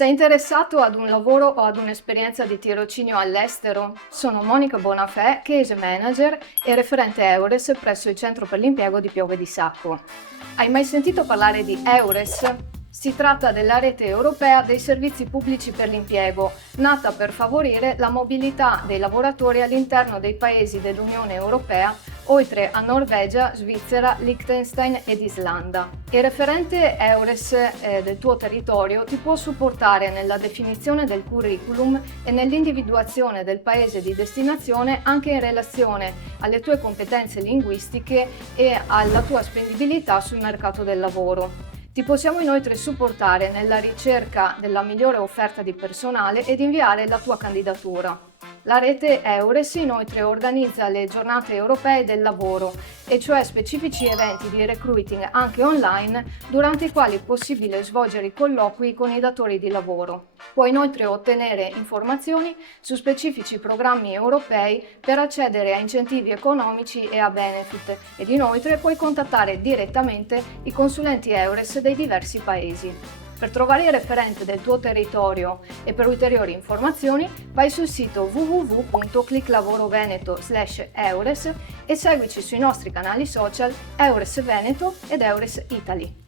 Sei interessato ad un lavoro o ad un'esperienza di tirocinio all'estero? Sono Monica Bonafè, Case Manager e referente Eures presso il Centro per l'Impiego di Piove di Sacco. Hai mai sentito parlare di Eures? Si tratta della rete europea dei servizi pubblici per l'impiego, nata per favorire la mobilità dei lavoratori all'interno dei paesi dell'Unione Europea, oltre a Norvegia, Svizzera, Liechtenstein ed Islanda. Il referente Eures del tuo territorio ti può supportare nella definizione del curriculum e nell'individuazione del paese di destinazione anche in relazione alle tue competenze linguistiche e alla tua spendibilità sul mercato del lavoro. Ti possiamo inoltre supportare nella ricerca della migliore offerta di personale ed inviare la tua candidatura. La rete Eures inoltre organizza le giornate europee del lavoro, e cioè specifici eventi di recruiting anche online durante i quali è possibile svolgere i colloqui con i datori di lavoro. Puoi inoltre ottenere informazioni su specifici programmi europei per accedere a incentivi economici e a benefit, ed inoltre puoi contattare direttamente i consulenti Eures dei diversi paesi. Per trovare il referente del tuo territorio e per ulteriori informazioni vai sul sito www.clicklavoroveneto/eures e seguici sui nostri canali social Eures Veneto ed Eures Italy.